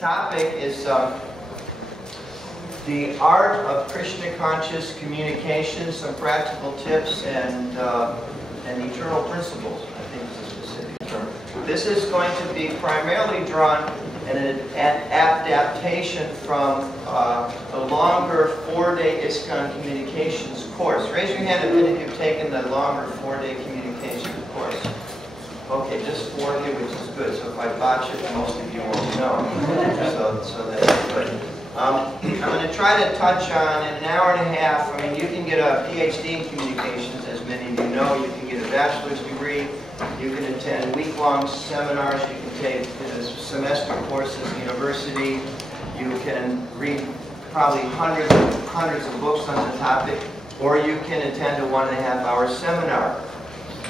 topic is the art of Krishna conscious communication, some practical tips and eternal principles, I think is a specific term. This is going to be primarily drawn in an adaptation from a longer 4-day ISKCON communications course. Raise your hand if any of you have taken the longer 4-day communications course. Okay, just 4 of you, which is good. So if I botch it, most of you won't know. So that's good. I'm going to try to touch on, in an hour and a half, I mean, you can get a PhD in communications, as many of you know. You can get a bachelor's degree. You can attend week-long seminars. You can take semester courses at university. You can read probably hundreds of books on the topic, or you can attend a 1.5-hour seminar.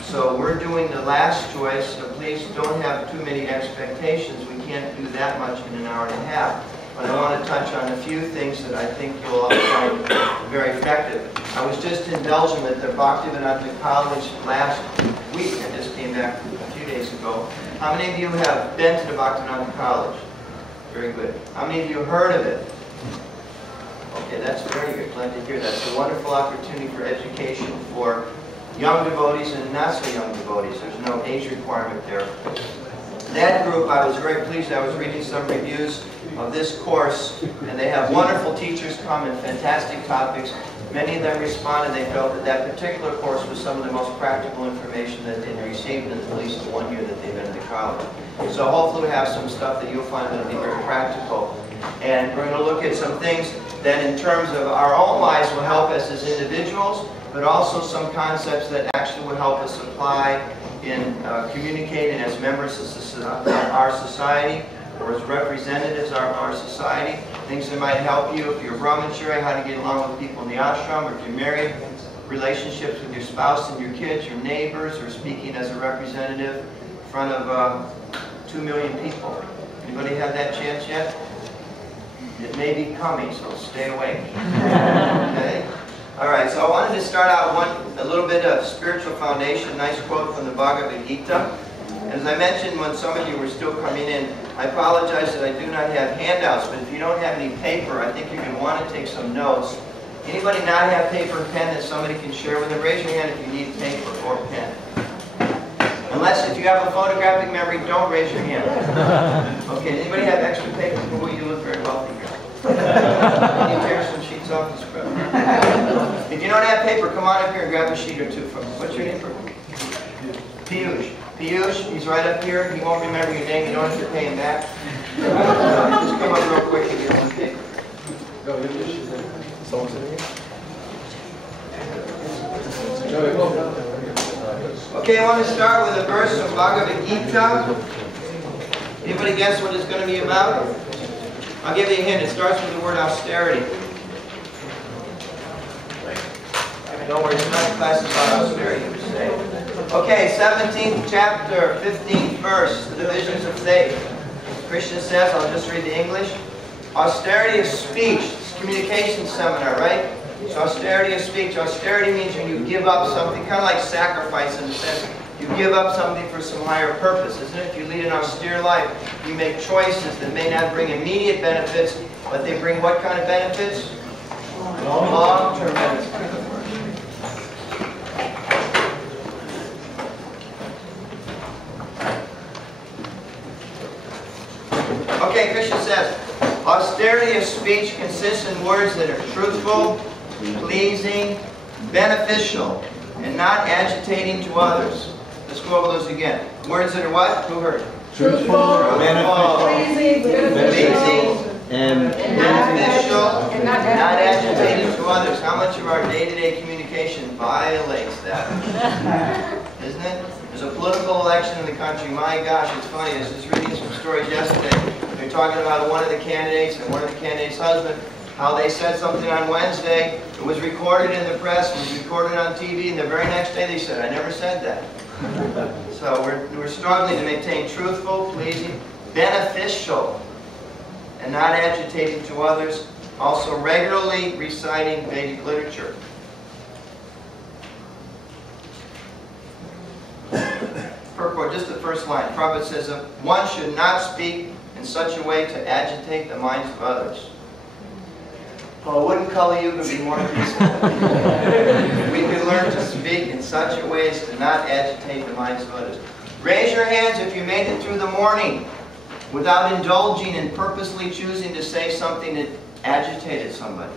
So we're doing the last choice, so please don't have too many expectations. We can't do that much in an hour and a half. But I want to touch on a few things that I think you'll all find very effective. I was just in Belgium at the Bhaktivedanta College last week. I just came back a few days ago. How many of you have been to the Bhaktivedanta College? Very good. How many of you heard of it? Okay, that's very good. Glad to hear that. It's a wonderful opportunity for education for young devotees and not so young devotees. There's no age requirement there. That group, I was very pleased. I was reading some reviews of this course, and they have wonderful teachers come and fantastic topics. Many of them responded. They felt that that particular course was some of the most practical information that they've received in at least the 1 year that they've been at the college. So hopefully we have some stuff that you'll find that will be very practical. And we're going to look at some things that in terms of our own lives will help us as individuals, but also some concepts that actually will help us apply in communicating as members of our society, or as representatives of our society. Things that might help you if you're a brahmachari, how to get along with people in the ashram, or if you're married, relationships with your spouse and your kids, your neighbors, or speaking as a representative in front of 2 million people. Anybody had that chance yet? It may be coming, so stay awake. Okay? All right, so I wanted to start out a little bit of spiritual foundation. Nice quote from the Bhagavad Gita. As I mentioned when some of you were still coming in, I apologize that I do not have handouts, but if you don't have any paper, I think you're going to want to take some notes. Anybody not have paper and pen that somebody can share with them? Raise your hand if you need paper or pen. Unless if you have a photographic memory, don't raise your hand. Okay, anybody have extra paper? Oh, you look very wealthy here. Can you tear some sheets off this spread? If you don't have paper, come on up here and grab a sheet or two from me. What's your name? Piyush. Piyush, he's right up here. He won't remember your name. You don't have to pay him back. Just come up real quick and get some paper. Okay, I want to start with a verse of Bhagavad Gita. Anybody guess what it's going to be about? I'll give you a hint. It starts with the word austerity. Don't worry, it's not a class about austerity, you say. Okay, 17th chapter, 15th verse, the divisions of faith. Krishna says, I'll just read the English. Austerity of speech. It's a communication seminar, right? So austerity of speech. Austerity means when you give up something, kind of like sacrifice in a sense. You give up something for some higher purpose, isn't it? If you lead an austere life, you make choices that may not bring immediate benefits, but they bring what kind of benefits? Long-term benefits. Okay, Krishna says, austerity of speech consists in words that are truthful, pleasing, beneficial, and not agitating to others. Let's go over those again. Words that are what? Who heard? Truthful, pleasing, and beneficial, and not agitating to others. How much of our day-to-day communication violates that? Isn't it? There's a political election in the country. My gosh, it's funny. I was just reading some stories yesterday. They're talking about one of the candidates and one of the candidates' husband, how they said something on Wednesday. It was recorded in the press, it was recorded on TV, and the very next day they said, I never said that. So we're struggling to maintain truthful, pleasing, beneficial, and not agitating to others. Also regularly reciting Vedic literature. Purport, just the first line. Prabhupada says, one should not speak in such a way to agitate the minds of others. Well, it wouldn't color you to be more peaceful. We can learn to speak in such a way as to not agitate the minds of others. Raise your hands if you made it through the morning without indulging in purposely choosing to say something that agitated somebody.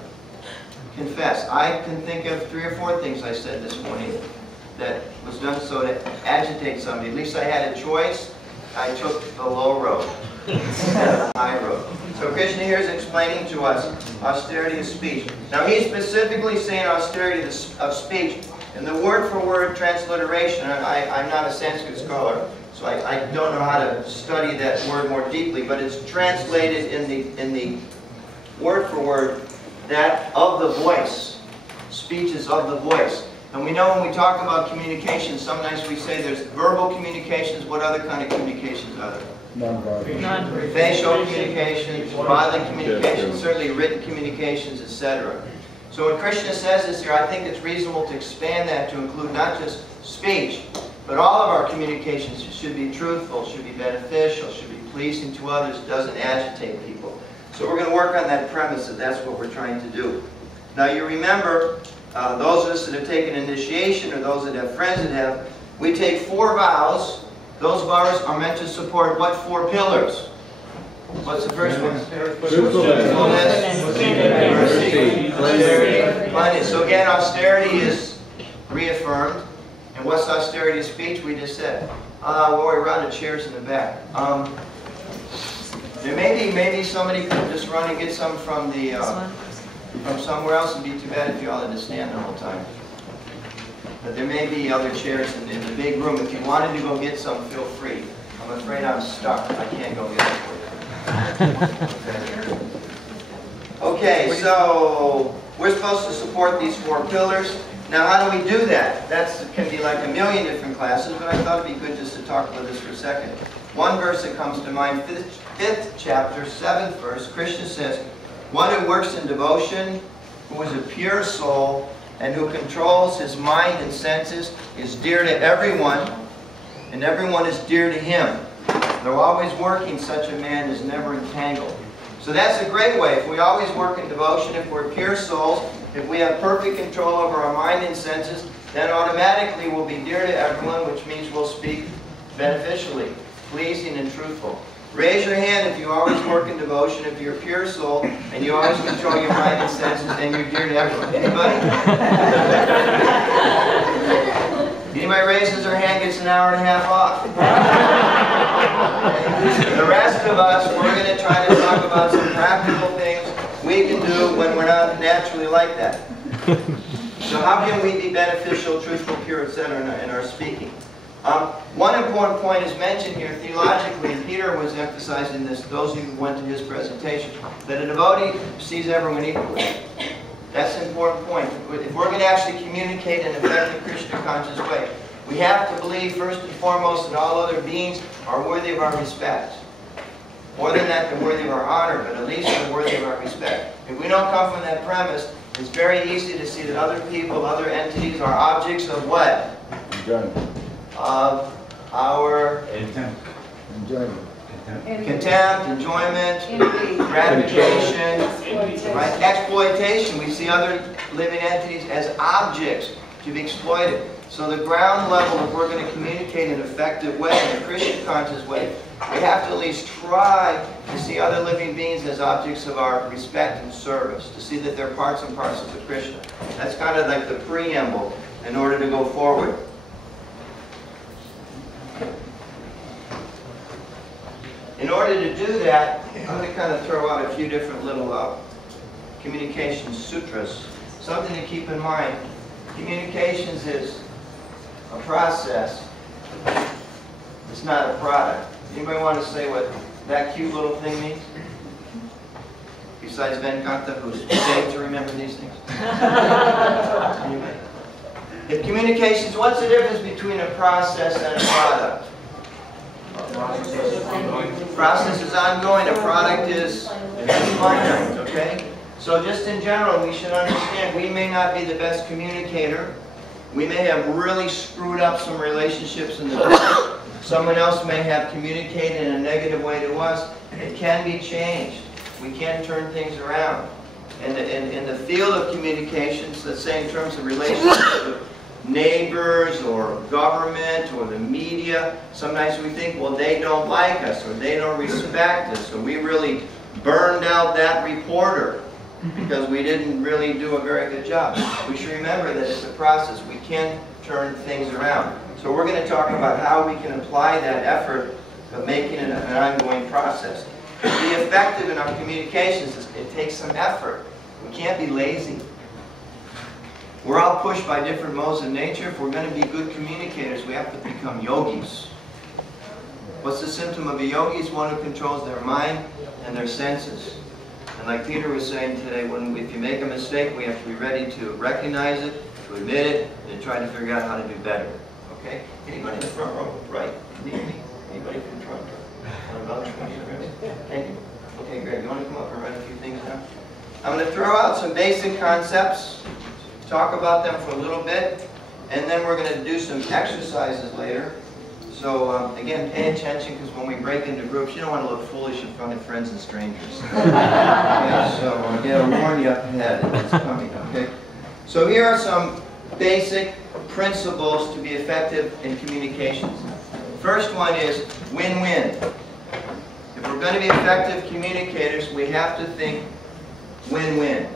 Confess. I can think of 3 or 4 things I said this morning that was done so to agitate somebody. At least I had a choice. I took the low road instead of the high road. So Krishna here is explaining to us austerity of speech. Now he's specifically saying austerity of speech in the word-for-word transliteration. I'm not a Sanskrit scholar, so I don't know how to study that word more deeply, but it's translated in the word-for-word that of the voice. Speech is of the voice. And we know when we talk about communication, sometimes we say there's verbal communications. What other kind of communications are there? Non-verbal. Facial communications, bodily communications, certainly written communications, etc. So when Krishna says this here, I think it's reasonable to expand that to include not just speech, but all of our communications should be truthful, should be beneficial, should be pleasing to others, doesn't agitate people. So we're going to work on that premise that that's what we're trying to do. Now you remember, those of us that have taken initiation or those that have friends that have, we take 4 vows. Those vows are meant to support what 4 pillars? What's the first one? Truthfulness, mercy. So again, austerity is reaffirmed. And what's austerity of speech? We just said. Well, we're around the chairs in the back. Maybe somebody could just run and get some from the from somewhere else. It'd be too bad if you all had to stand the whole time. But there may be other chairs in the big room. If you wanted to go get some, feel free. I'm afraid I'm stuck. I can't go get them for you. Okay, so we're supposed to support these 4 pillars. Now, how do we do that? That can be like a million different classes, but I thought it'd be good just to talk about this for a second. One verse that comes to mind, 5th chapter, 7th verse, Krishna says, "One who works in devotion, who is a pure soul, and who controls his mind and senses, is dear to everyone, and everyone is dear to him. Though always working, such a man is never entangled." So that's a great way. If we always work in devotion, if we're pure souls, if we have perfect control over our mind and senses, then automatically we'll be dear to everyone, which means we'll speak beneficially, pleasing and truthful. Raise your hand if you always work in devotion, if you're a pure soul, and you always control your mind and senses, and you're dear to everyone. Anybody? Anybody raises their hand gets an hour and a half off. The rest of us, we're going to try to talk about some practical things we can do when we're not naturally like that. So how can we be beneficial, truthful, pure, etc. in our speaking? One important point is mentioned here theologically, and Peter was emphasizing this, those of you who went to his presentation, that a devotee sees everyone equally. That's an important point. If we're going to actually communicate in an effective Krishna conscious way, we have to believe first and foremost that all other beings are worthy of our respect. More than that, they're worthy of our honor, but at least they're worthy of our respect. If we don't come from that premise, it's very easy to see that other people, other entities are objects of what? Enjoyment. Of our contempt, enjoyment, gratification, right? Exploitation. We see other living entities as objects to be exploited. So the ground level, if we're going to communicate in an effective way, in a Christian conscious way, we have to at least try to see other living beings as objects of our respect and service, to see that they're parts and parcels of Krishna. That's kind of like the preamble in order to go forward. In order to do that, I'm going to kind of throw out a few different little communication sutras. Something to keep in mind. Communications is a process. It's not a product. Anybody want to say what that cute little thing means? Besides Venkata, who's safe to remember these things. Anyway. If communications, what's the difference between a process and a product? Process is ongoing. A product is finite, okay? So just in general, we should understand we may not be the best communicator. We may have really screwed up some relationships in the business. Someone else may have communicated in a negative way to us. It can be changed. We can turn things around. In the field of communications, let's say in terms of relationships with neighbors or government or the media, sometimes we think, well, they don't like us or they don't respect us or we really burned out that reporter because we didn't really do a very good job. We should remember that it's a process. We can turn things around. So we're going to talk about how we can apply that effort of making it an ongoing process. To be effective in our communications, it takes some effort. We can't be lazy. We're all pushed by different modes of nature. If we're going to be good communicators, we have to become yogis. What's the symptom of a yogi? Is one who controls their mind and their senses. And like Peter was saying today, if you make a mistake, we have to be ready to recognize it, to admit it, and try to figure out how to do better. Okay? Anybody in the front row? Right? Anybody from the front row? About 20 minutes. Thank you. Okay, great. You want to come up and write a few things down? I'm going to throw out some basic concepts, talk about them for a little bit, and then we're going to do some exercises later. So again, pay attention, because when we break into groups, you don't want to look foolish in front of friends and strangers. Okay, so I'm going to warn you up ahead that it's coming. Okay. So here are some basic principles to be effective in communications. First one is win-win. If we're going to be effective communicators, we have to think win-win.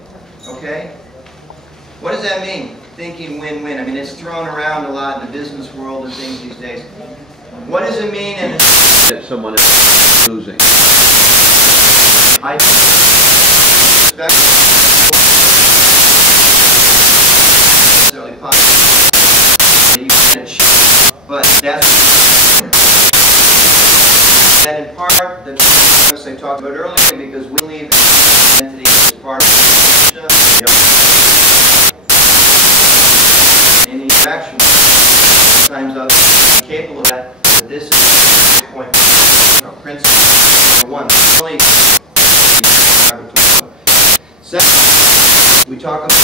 Okay? What does that mean? Thinking win-win. I mean, it's thrown around a lot in the business world and things these days. What does it mean in that someone is losing? I respect but that's that in part the I talked about earlier, because we leave identity as part of any interaction. Sometimes others are capable of that, but this is the point. Principle number one. Second, we talk about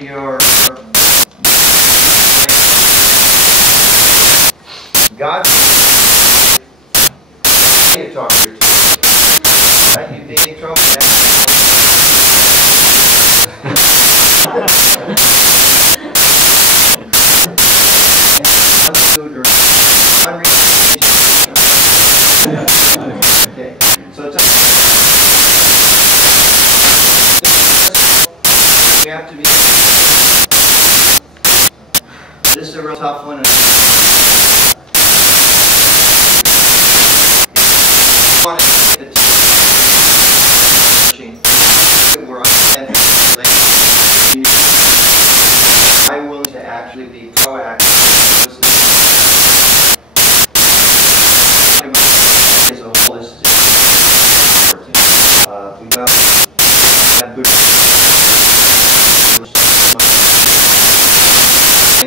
your God. You talk to your team. Right? You think trouble. Okay. So we have to be. This is a real tough one. I'm willing to actually be proactive. As a whole, this is we got have good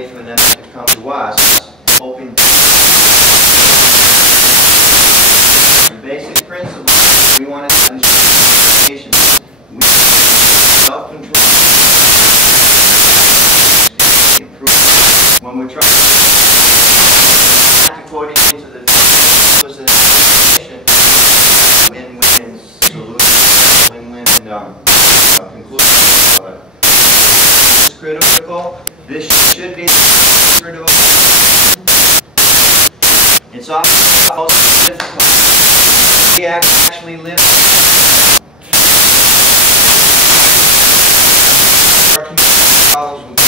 for them to come to us, hoping the basic principle we want to have communication. We self-control, improve when we're trying to according to the win-win solution, win-win conclusion. This is critical. This should be critical. It's often most difficult. We actually live problems with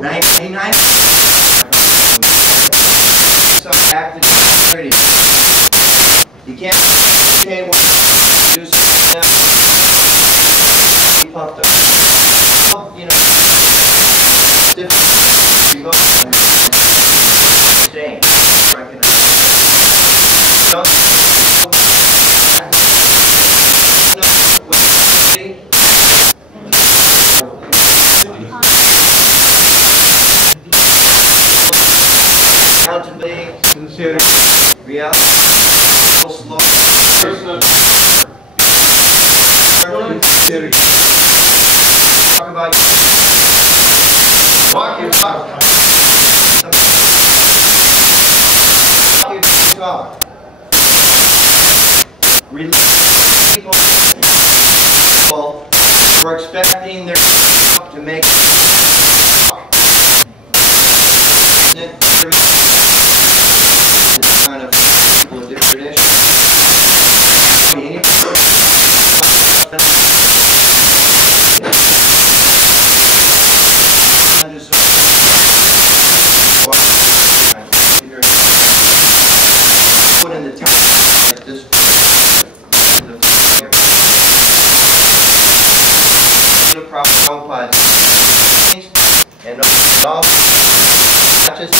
99 some active security. You can't communicate what you do something keep up the you know different staying recognize accountability, sincerity, reality, slow, talk. People were expecting their to make talk. Kind of people of different traditions. Put in the time like this. The Prabhupada and all not just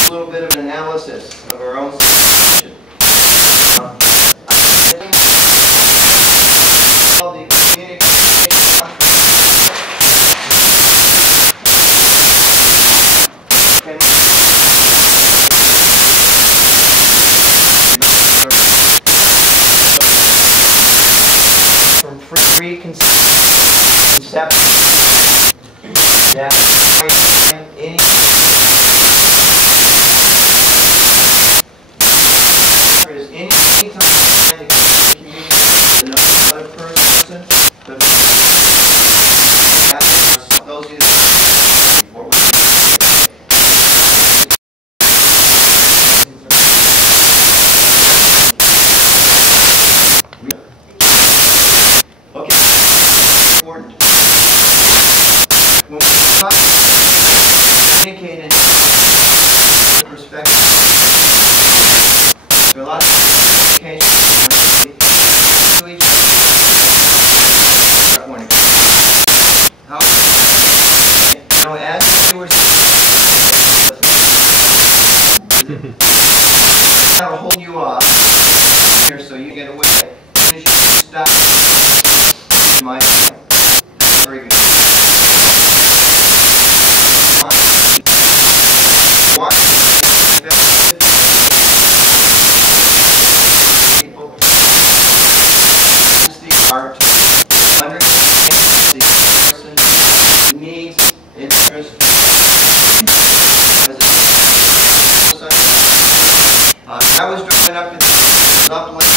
a little bit of an analysis of our own situation. The communication from free conception that any is anything to communicate with another person, but those before we okay, important. When we talk communicating perspective, there are a lot of communication to each other. How, as you were that'll hold you off here so you get away. As soon as you stop, my very good. People the art, understand the person needs, interest. I was driving up in the upland.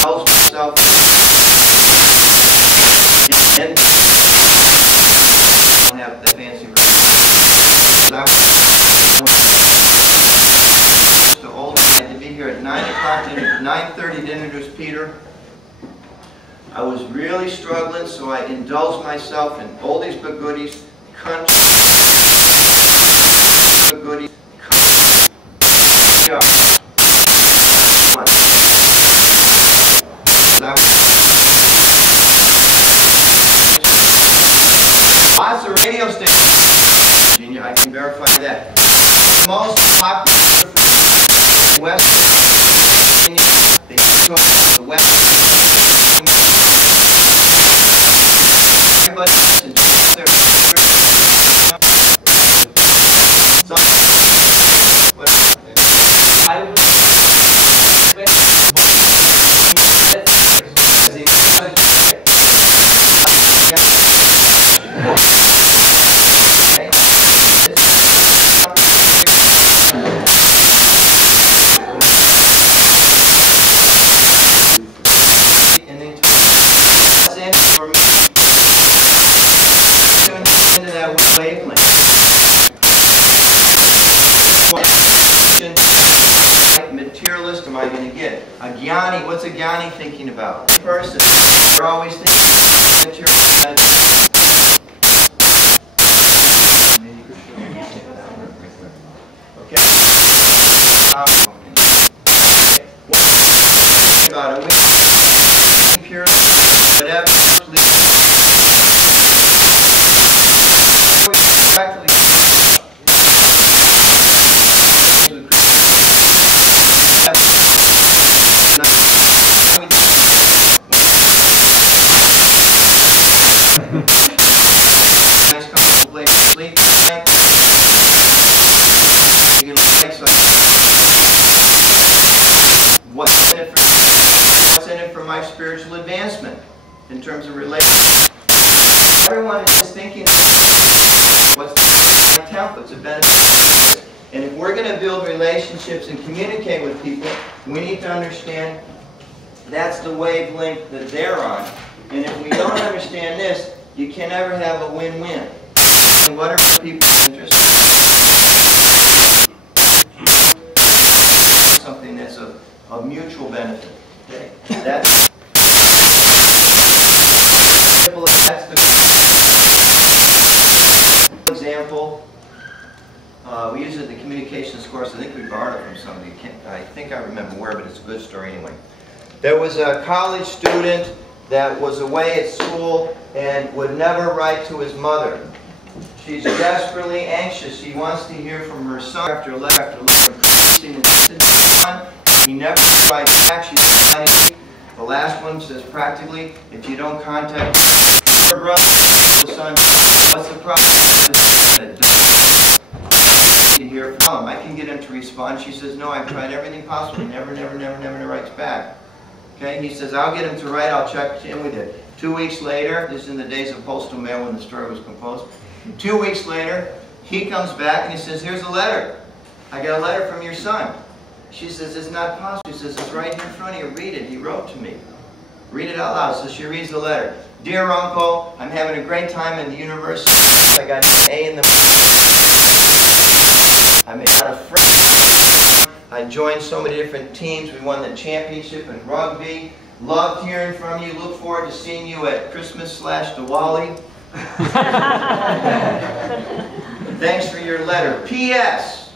I was myself and I don't have the fancy room. I was so old. I had to be here at 9 o'clock, 9:30 to introduce Peter. I was really struggling, so I indulged myself in oldies but goodies, country but goodies, country. Lots of radio stations, Virginia, I can verify that. The most popular West Virginia, they go to the West. Everybody listens. Into that wavelength. What materialist am I going to get? A jnani, what's a jnani thinking about? A person. They're always thinking material. Okay. About a pure, whatever, please. for my spiritual advancement in terms of relationships. Everyone is thinking, what's my talent, what's the benefit? And if we're going to build relationships and communicate with people, we need to understand that's the wavelength that they're on. And if we don't understand this, you can never have a win-win. And what are people's interests? Something that's of mutual benefit. Okay? That's the example. We use it in the communications course. I think we borrowed it from somebody. I think I remember where, but it's a good story anyway. There was a college student that was away at school and would never write to his mother. She's desperately anxious. She wants to hear from her son after letter after letter. He never writes back. She's writing. The last one says practically, if you don't contact your brother, the son, what's the problem? To hear from him. I can get him to respond. She says, no, I've tried everything possible. He never writes back. Okay, he says, I'll get him to write, I'll check in with it. 2 weeks later, this is in the days of postal mail when the story was composed. 2 weeks later, he comes back and he says, here's a letter. I got a letter from your son. She says, it's not possible. He says, it's right here in front of you. Read it. He wrote to me. Read it out loud. So she reads the letter. Dear Uncle, I'm having a great time in the university. I got an A in the... I made a lot of friends. I joined so many different teams. We won the championship in rugby. Loved hearing from you. Look forward to seeing you at Christmas/Diwali. Thanks for your letter. P.S.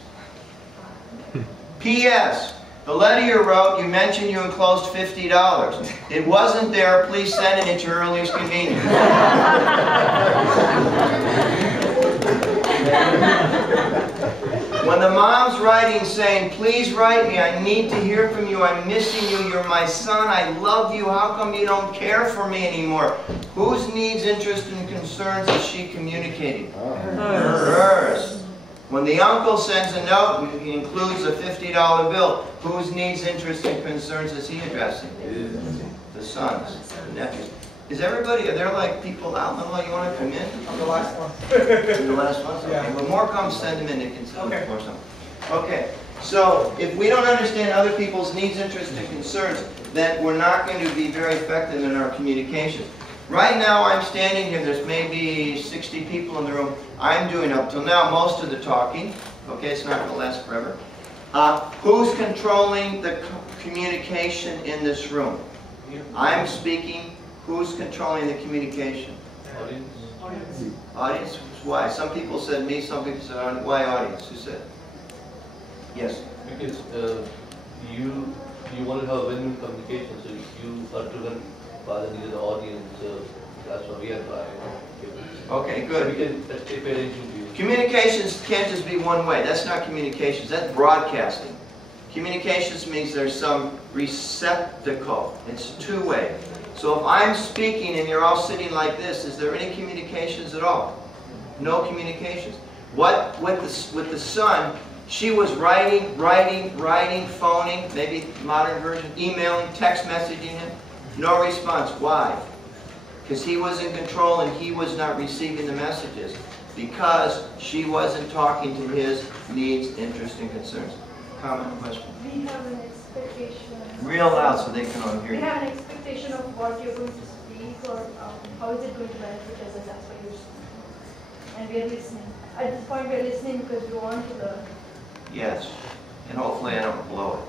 P.S. The letter you wrote, you mentioned you enclosed $50. It wasn't there. Please send it at your earliest convenience. When the mom's writing saying, please write me, I need to hear from you, I'm missing you, you're my son, I love you, how come you don't care for me anymore? Whose needs, interests, and concerns is she communicating? Hers. When the uncle sends a note, he includes a $50 bill. Whose needs, interests, and concerns is he addressing? The sons, the nephews. Is everybody, are there like people out in the hall, you want to come in? I'm the last one. The last one? Okay. Yeah. When more come, send them in, they can send Okay. them for something. Okay, so if we don't understand other people's needs, interests, and concerns, then we're not going to be very effective in our communication. Right now I'm standing here, there's maybe 60 people in the room. I'm doing up till now most of the talking. Okay, it's not going to last forever. Who's controlling the communication in this room? I'm speaking. Who's controlling the communication? Audience. Audience? Why? Some people said me, some people said, why audience? Who said? Yes? Because you want to have win-win communication, so you are driven by the need of the audience, that's what we are trying. Okay, So good. we can pay attention to you. Communications can't just be one way. That's not communications. That's broadcasting. Communications means there's some receptacle. It's two-way. So if I'm speaking and you're all sitting like this, is there any communications at all? No communications. What with the son, she was writing, phoning, maybe modern version, emailing, text messaging him. No response. Why? Because he was in control and he was not receiving the messages. Because she wasn't talking to his needs, interests, and concerns. Comment, question? We have an expectation. Real loud so they can all hear We you. have an expectation of what you're going to speak or how is it going to benefit us, and that's why you're speaking. And we are listening. At this point, we are listening because we want to learn. Yes. And hopefully I don't blow it.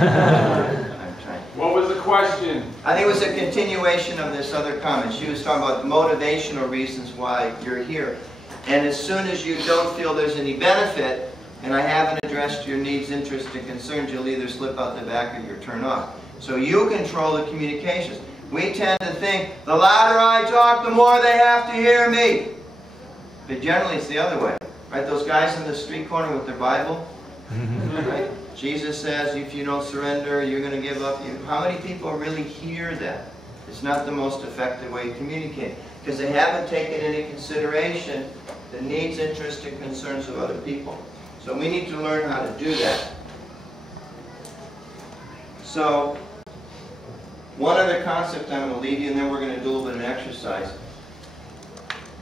I'm trying. What was the question? I think it was a continuation of this other comment. She was talking about motivational reasons why you're here. And as soon as you don't feel there's any benefit, and I haven't addressed your needs, interests, and concerns, you'll either slip out the back or you'll turn off. So you control the communications. We tend to think, the louder I talk, the more they have to hear me. But generally it's the other way. Right? Those guys in the street corner with their Bible, right? Jesus says, if you don't surrender, you're going to give up. How many people really hear that? It's not the most effective way to communicate. Because they haven't taken into consideration the needs, interests, and concerns of other people. So we need to learn how to do that. So, One other concept I'm going to leave you, and then we're going to do a little bit of an exercise.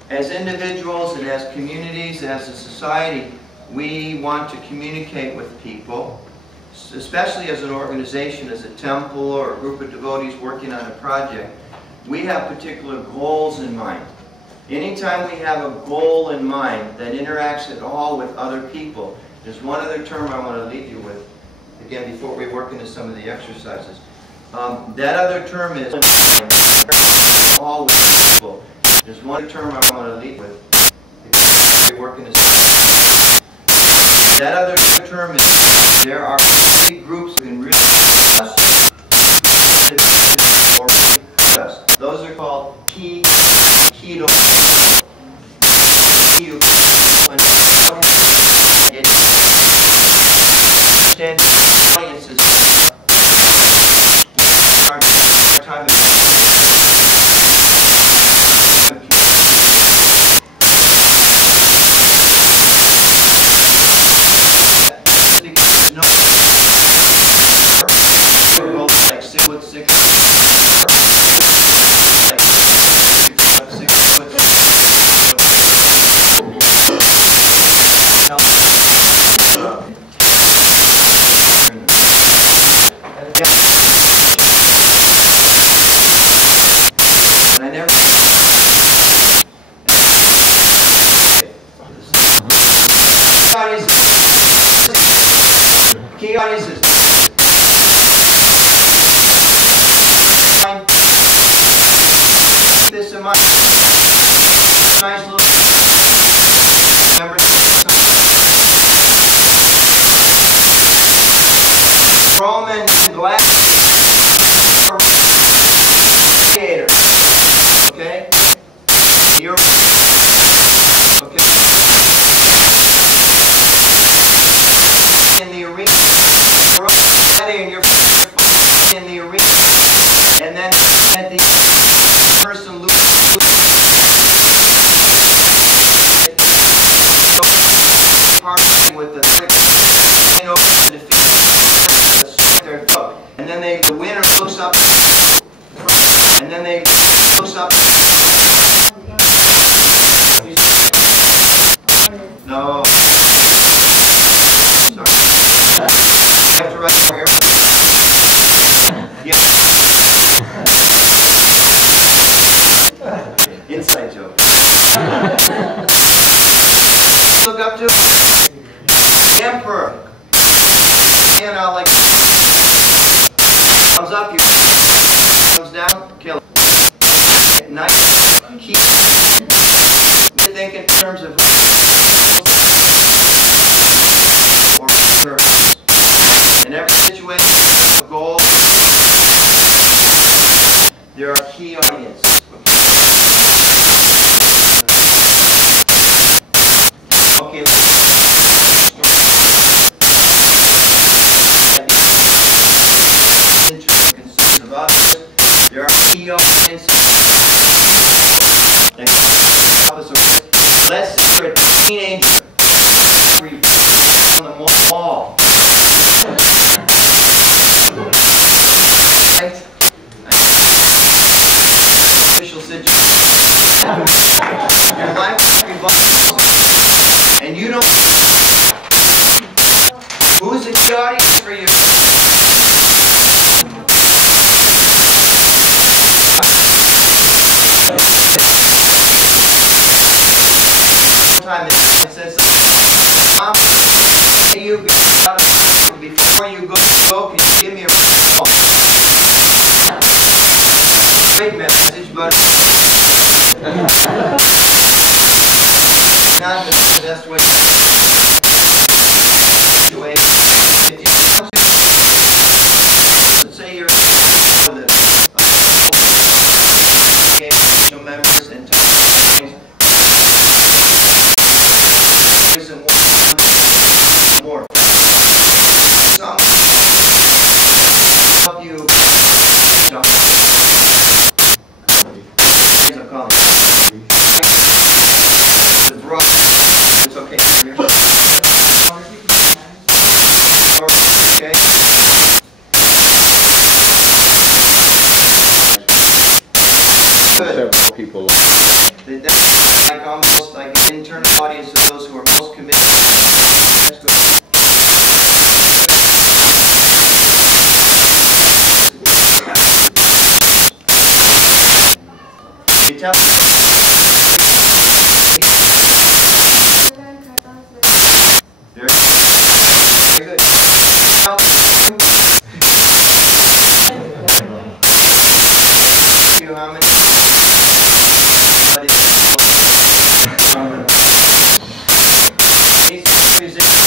As individuals and as communities, as a society, we want to communicate with people, especially as an organization, as a temple or a group of devotees working on a project. We have particular goals in mind. Anytime we have a goal in mind that interacts at all with other people, there's one other term I want to leave you with, again, before we work into some of the exercises. That other term is all with people. There's one term I want to leave with. Before we work into that other term is there are groups who can really trust or trust. Those are called key to understand audiences. Our time like 6 foot 6. And I never key audiences. Keep this in mind. Nice little remember Roman black creator. Okay? You're okay. In the arena. And you're in the arena. And then at the person loses with the and then the winner looks up and then they looks up. No. Sorry. You have to write more. Yeah. Inside joke. Look up to the emperor. And I'll like comes up, you comes down, kill him. Nice. Keep think in terms of or purpose. In every situation of goal, there are key audiences. Okay, of others, there are key audiences. Let's say you're a teenager on the wall. Right? Official situation. Your life revolves, and you don't. Who's the key audience for you? Time it says, Mom, you before you go, can you give me a call? Great message, but not the best way. If you want to, say you're with the members and more. Some help you. Here's a comment. The broad. It's okay. people. That's like almost like an internal audience of those who are most committed. That's good. You tell very good. How many? Musicians.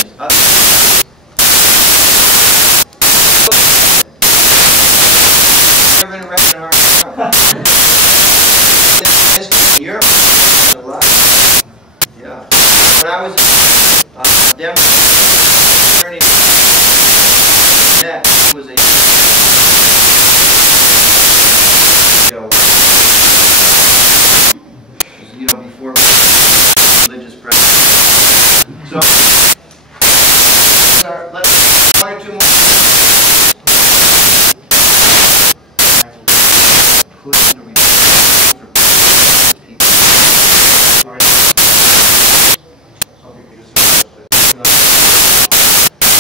In Europe, a lot. Yeah. When I was in Denver, that was a before religious practice. So, let's one or two more.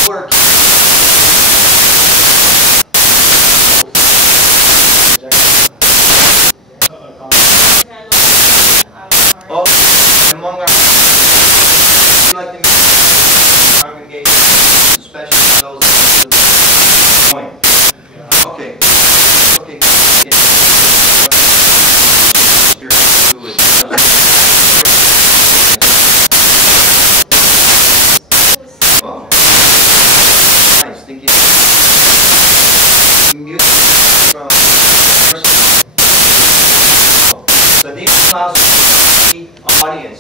Work. Among our like the congregation, especially those point. Okay. Okay. Oh. Nice. Thank you. Music from so these are the audience.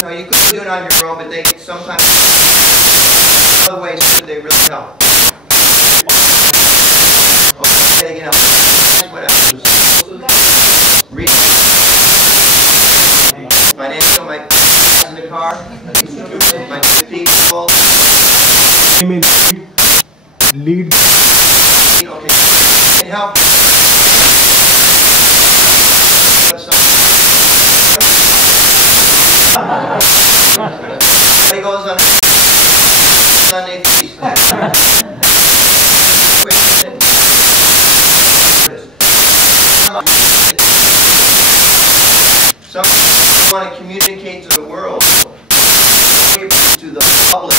Okay, you could do it on your own, but they sometimes other ways could they really help. Okay, getting up. What else? Read. Financial, my in the car, my people. I mean, lead. Okay, can help. He goes on Sunday feast. Some want to communicate to the world, to the public.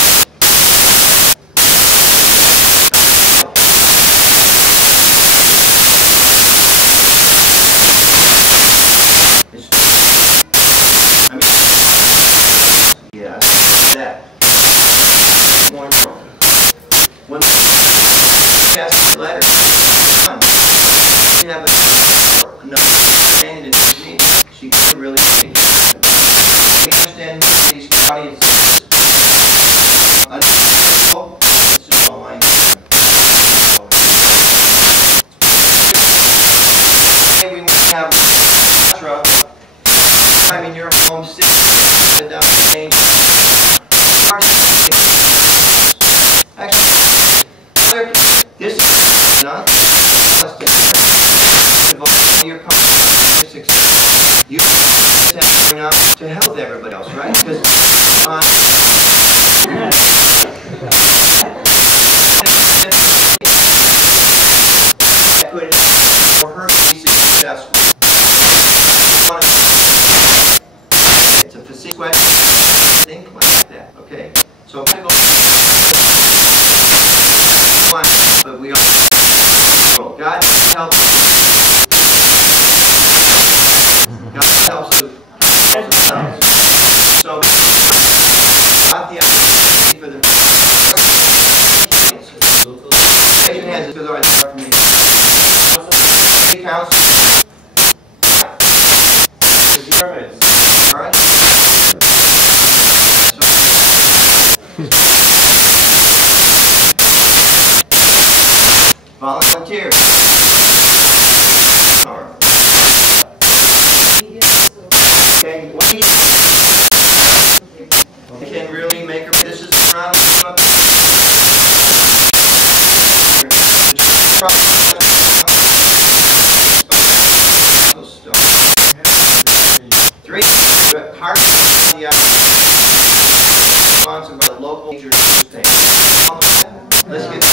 Yeah, that. When we pass the letter, we have enough understanding in this meeting. She couldn't really speak. We understand these audiences. This is all I know. We want to have mantra. I mean, you're home sick. Down the main. Actually, this is not your success. You have enough to help everybody else, right? Because could for her to be successful. It's a facile question. Think like that, okay? So I'm going to go but we all God helps us. God helps us. So not the opportunity for the raise your hands because I start from me. Council. All right. Volunteers. All right. can really make her. This is around. Three, hard sponsored by the local major newspaper. Let's get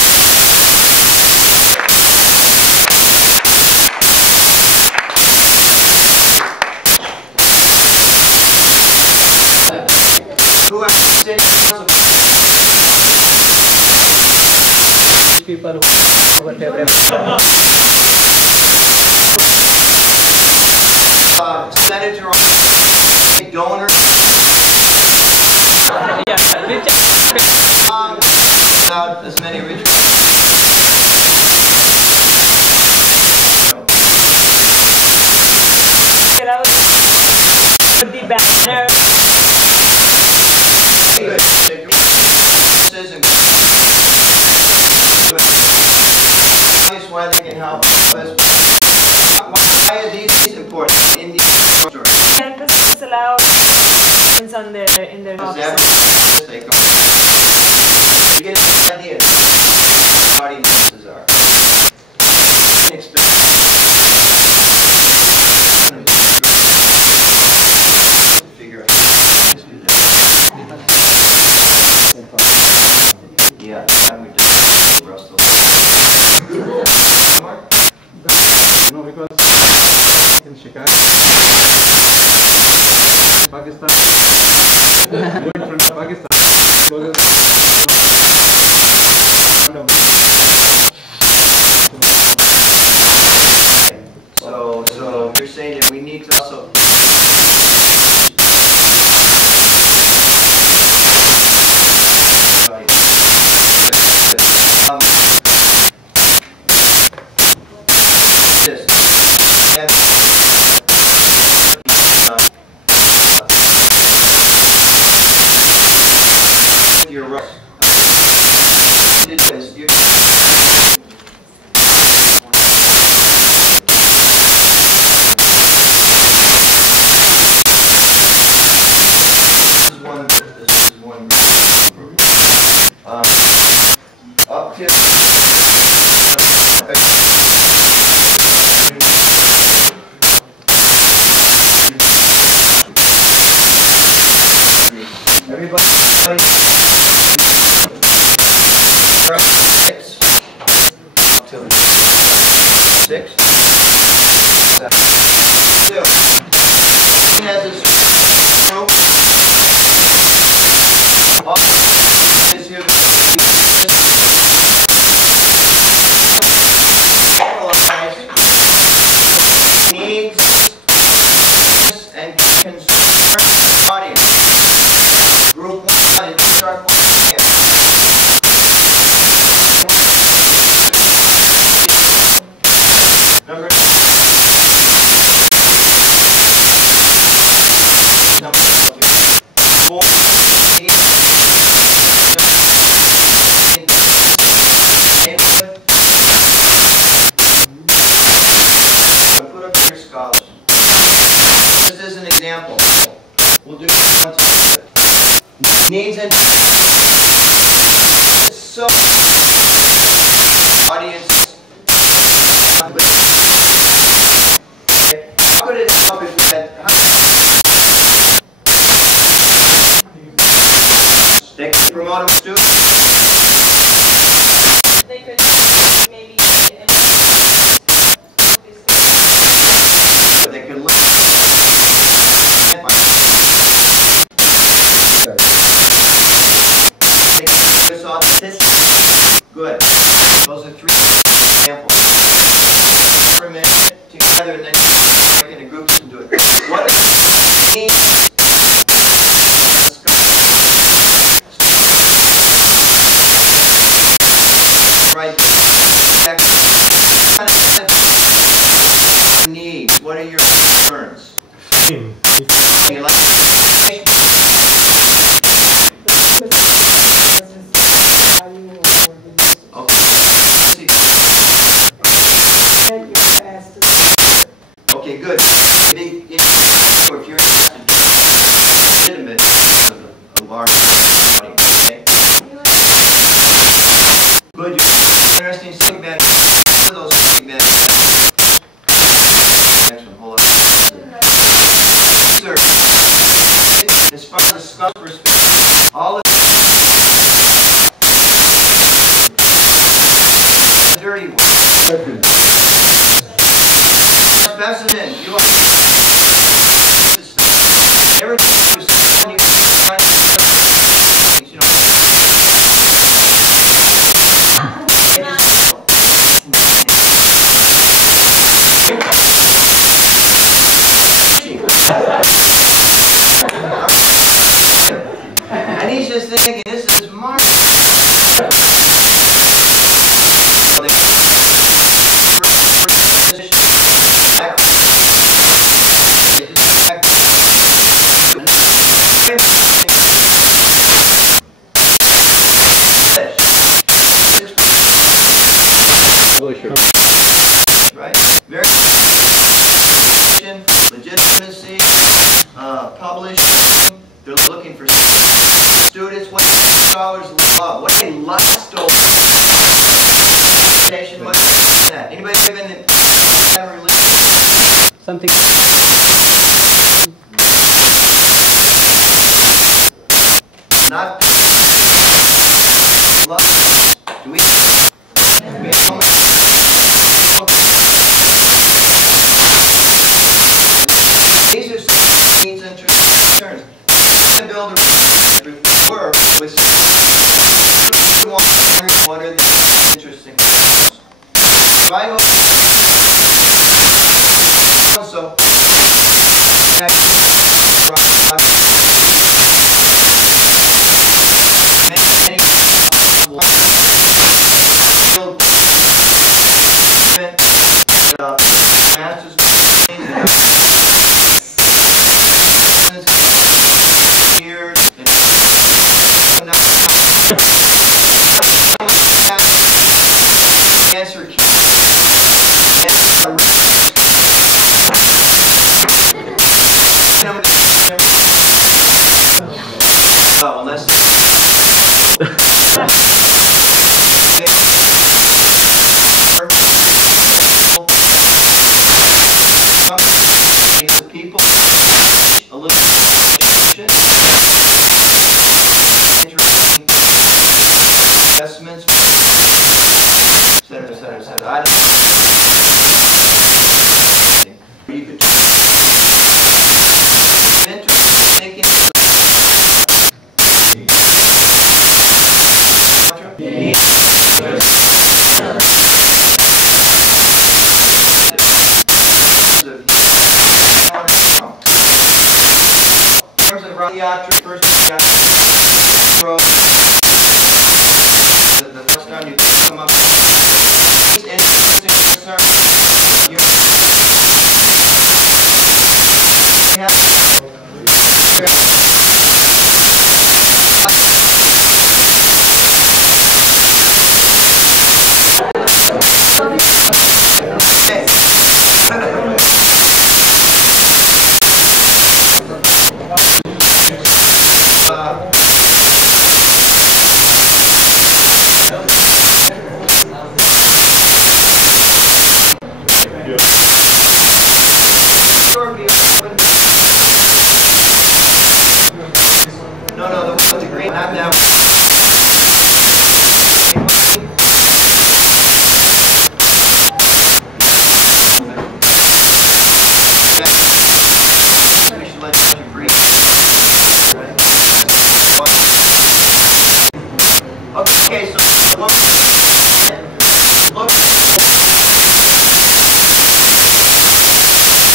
who are people who whatever. Senator, donor. Without as many rich people. The banner. Why they can help us. Why are these important in the story? Can this allow on the in the Because they go. You get an idea of what audiences are. Figure out. Yeah, I would just Russell. No, because in Chicago, Pakistan, going from Pakistan, so you're saying that we need to also. You're right. This is one group. Up to everybody. 6 till 6. 7. 2. Has this group. Is here. Needs and concern audience. Group 1 and start with number 4. Put up your scholars. This is an example. We'll do one to needs and so audience. How could it help if we had they can promote them students? They could maybe They could look. Good. Those are 3 examples. For a minute together and then break into groups and do it. What is it? Right. Needs. What are your concerns? You like Okay, good. If you're legitimate of a large audience, okay? Good. You're interesting subject matter. One of those subject matter. Next one. Hold on. Sir, as far as the scholar's perspective, all of the dirty work. Specimen, you are everything you say, you find you know. And he's just thinking, this is marvelous. Right? Very legitimacy, publishing. They're looking for students. What do scholars love? What do they love? What is that? Anybody have any religion? Something. Not love. Do we? These are some needs and concerns. To build a work with what are the interesting questions. So I hope so. Masters answer oh, unless people a little interesting investments, etc., etc., etc. I don't know. You could thinking. Theatric, first the first time you come up with interesting concern. No, the green, not now. We should let you breathe. Okay, so look.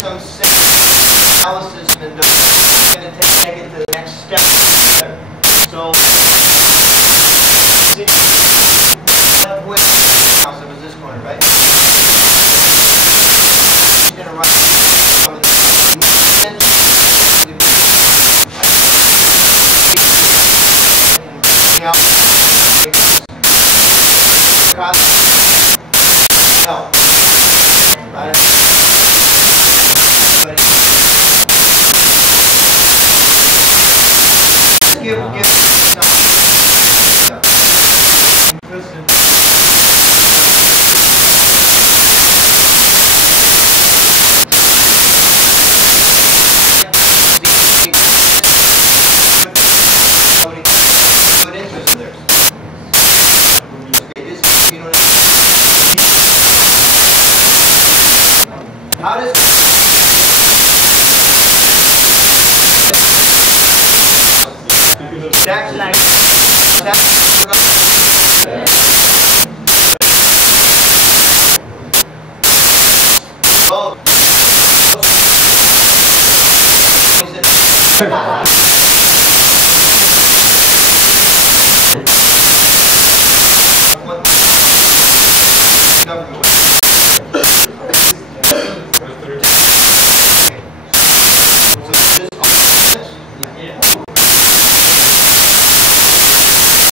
Some analysis has been done. I'm going to take it to the next step. So, house, it was this corner, right? He's going to run some of the help. Right? Oh.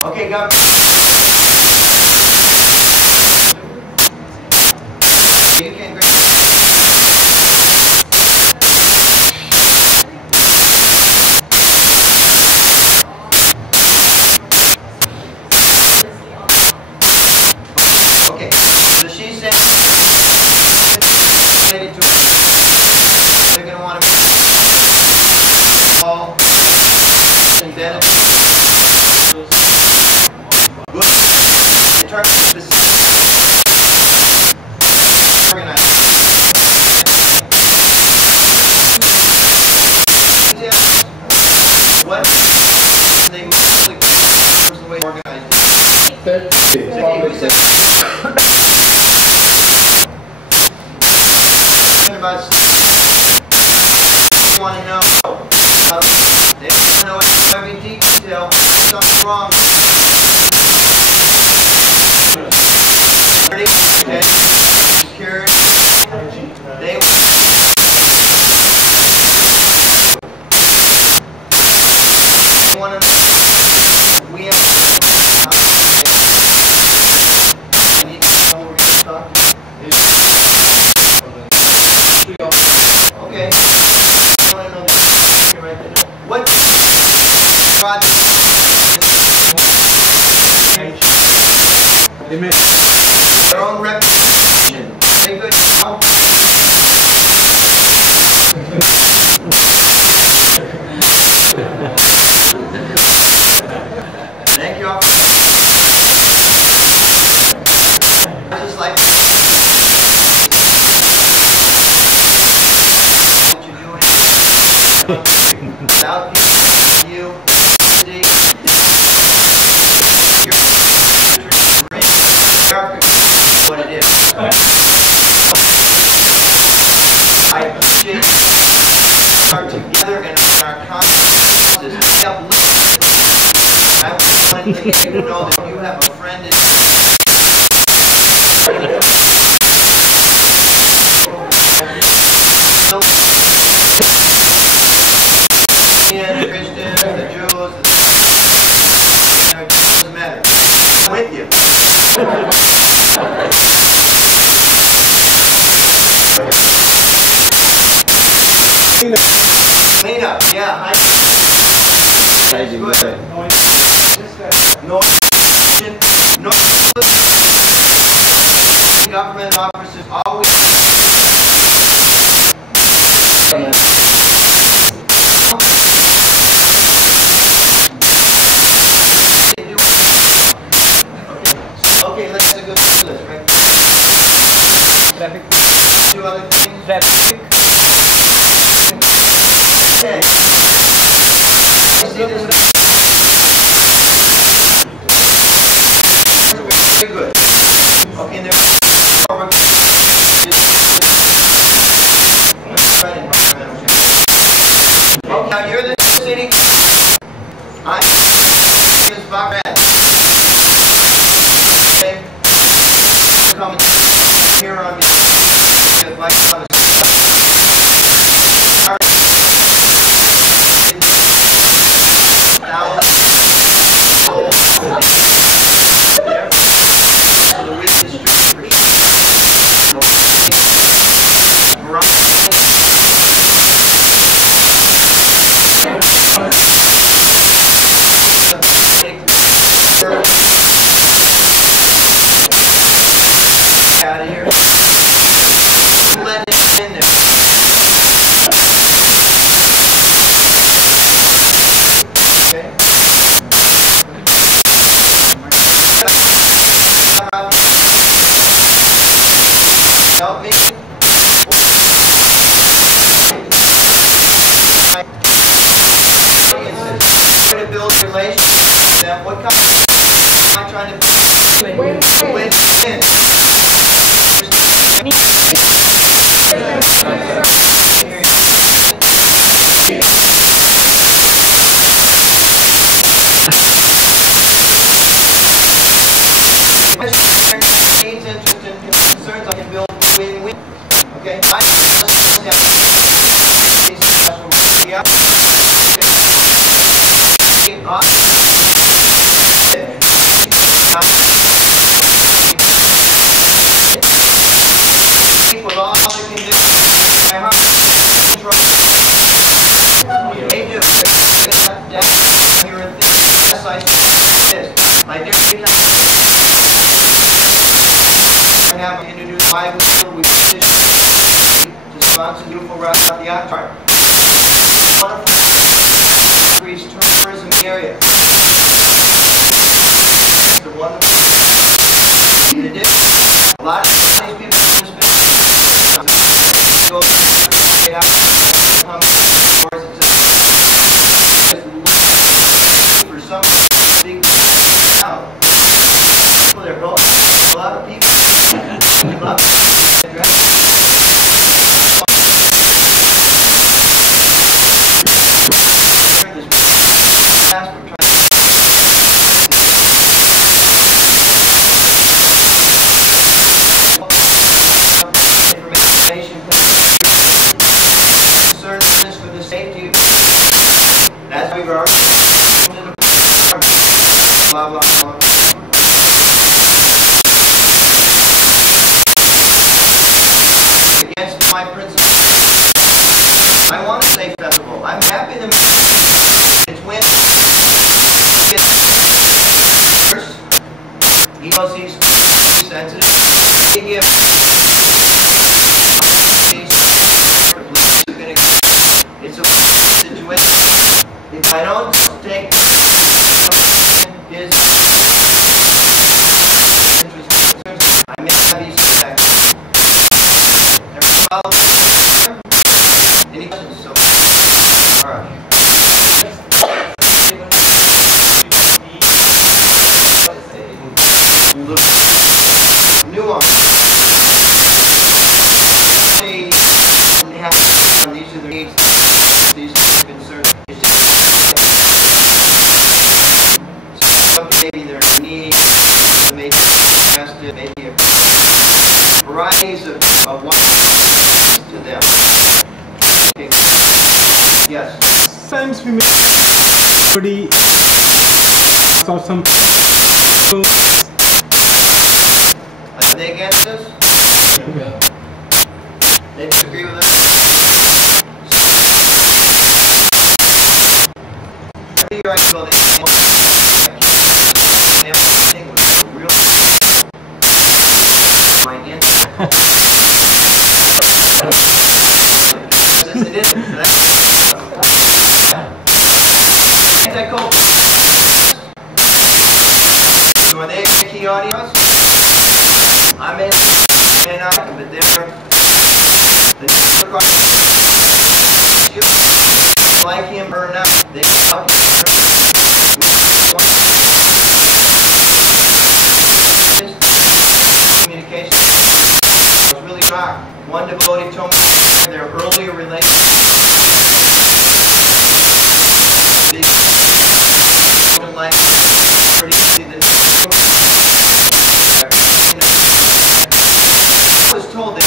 Okay, government. You can agree. Okay, so she said related to they're going to want to all and benefits. Good. Determine specific organized. What they mostly the way organized. About you want to know. They want to know every detail. Something wrong. Okay. Security. They want to know. We have. I need to know where we're going to stop. Okay. I want to know what project their own reputation. Very good. Thank you all. I just like what you're doing. Without you, what it is. I appreciate our together and our consciousness help live. I want you to know that you have a friend in Christian, the Jews, it doesn't matter. I'm with you. Clean up, yeah. Good. No government officers always okay, let's do a good list, right? Traffic. Two other things. Traffic. Okay. See this? Very good. Okay, there. Okay, now you're the city. I'm Ms. Barrett. Okay. Come here on the advice on the out of here. Let it in there. Okay. Help me. Try to build relationships. them. What kind of am I trying to win? Needs, interest, and concerns, I can build win-win. Okay? I with all the conditions, my heart they do. You're a thing. Yes, I this. Like every time I have introduced my will, we to sponsor beautiful route out the outcry. Increase tourism area. The wonderful. In addition, a lot of these people in this business go straight out, come towards it for some big out. People that are going, a lot of people love for the safety. That's we were blah blah blah. Against my principles. I want to say festival. I'm happy to it's when he knows he's sensitive. He gives it's a situation. If I don't take his interest, I may have these effects. Any questions? So, all right. Nuance. These are the needs. These are the concerns. Maybe their needs, maybe suggested, maybe a varieties of what to them. Okay. Yes. Sometimes we make somebody or some. Are they against us? Yeah. They disagree with us? Every year I go to everything was real. My answer. It isn't. Anti-culture. So are they a key audience? I'm in, but they're like him or not, they help communication. I was really shocked. One devotee told me their earlier relationship. Like pretty easy than I was told that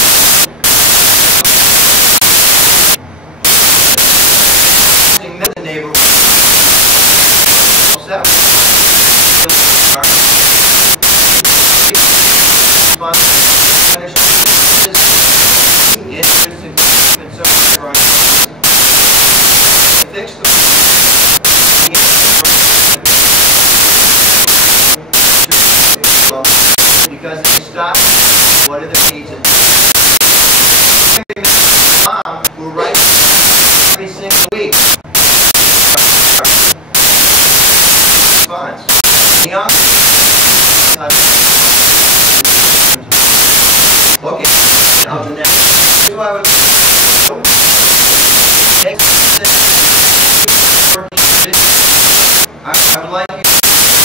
met the neighbor because they stop. What are the needs? Mom, who writes every single week. Response. Young. Okay. Now the next. Here's what I would take. I would like you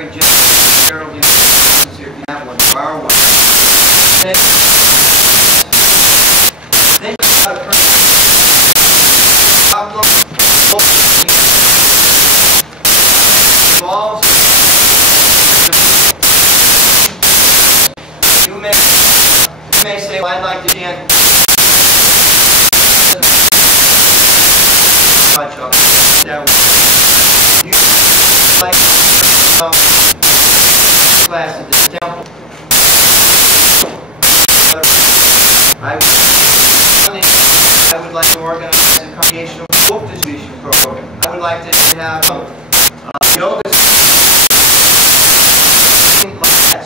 very general here if you have one, borrow one. Then think about a person. Problem involves you may say, well, I'd like to chant that you like class at the temple. I would like to organize a congregational book distribution program. I would like to have yoga class.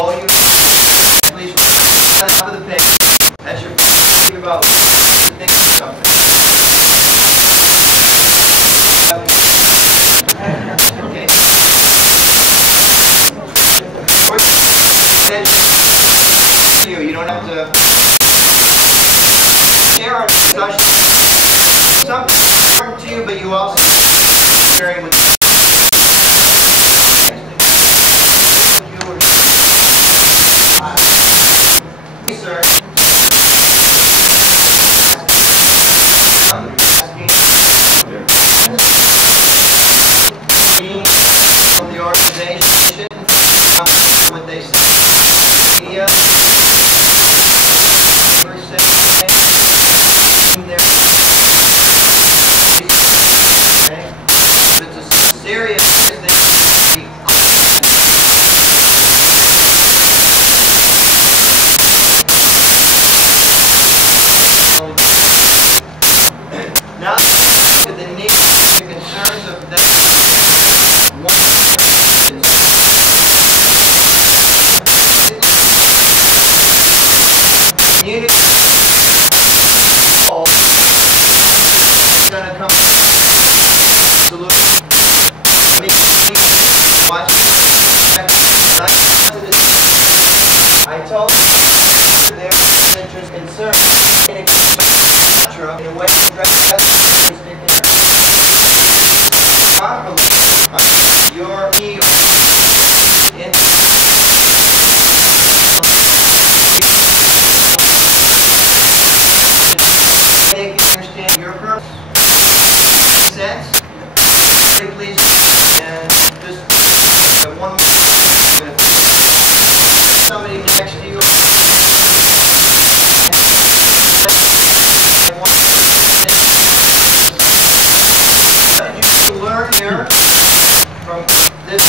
All you please on top of the page. That's your think about thinking something. Okay. You don't have to share our discussion. Something important to you, but you also sharing with research. From the organization, what they say, media, it's a serious thing. Now, to the needs and concerns of that one community all gonna come solution. I told them their interest concern in a way to address properly your ego in they can understand your purpose. Sense? Please, and just one more. Somebody next to you. What did you learn here from this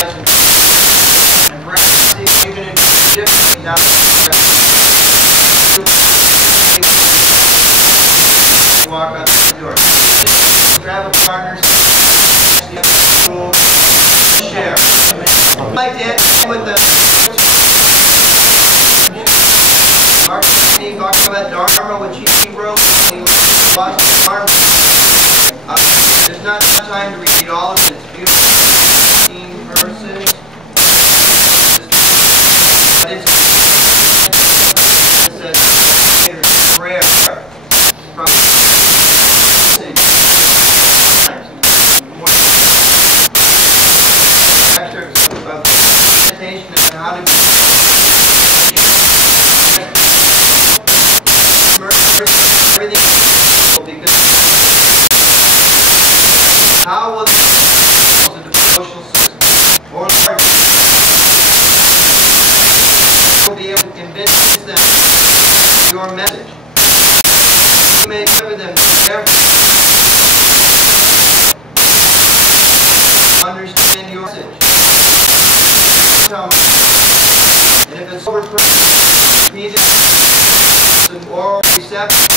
lesson? And perhaps you're going to do differently now. Walk out the door. Travel partners, share. I'd like to end with the Mark talking about Dharma, which he wrote when he lost his arm. There's not time to read all of it. It's beautiful. 15 verses. But it says prayer from excerpts of meditation and how to everything because how will the devotional system or will be able to convince them your message? You may deliver them understand your message. And if it's over, need it, or reception.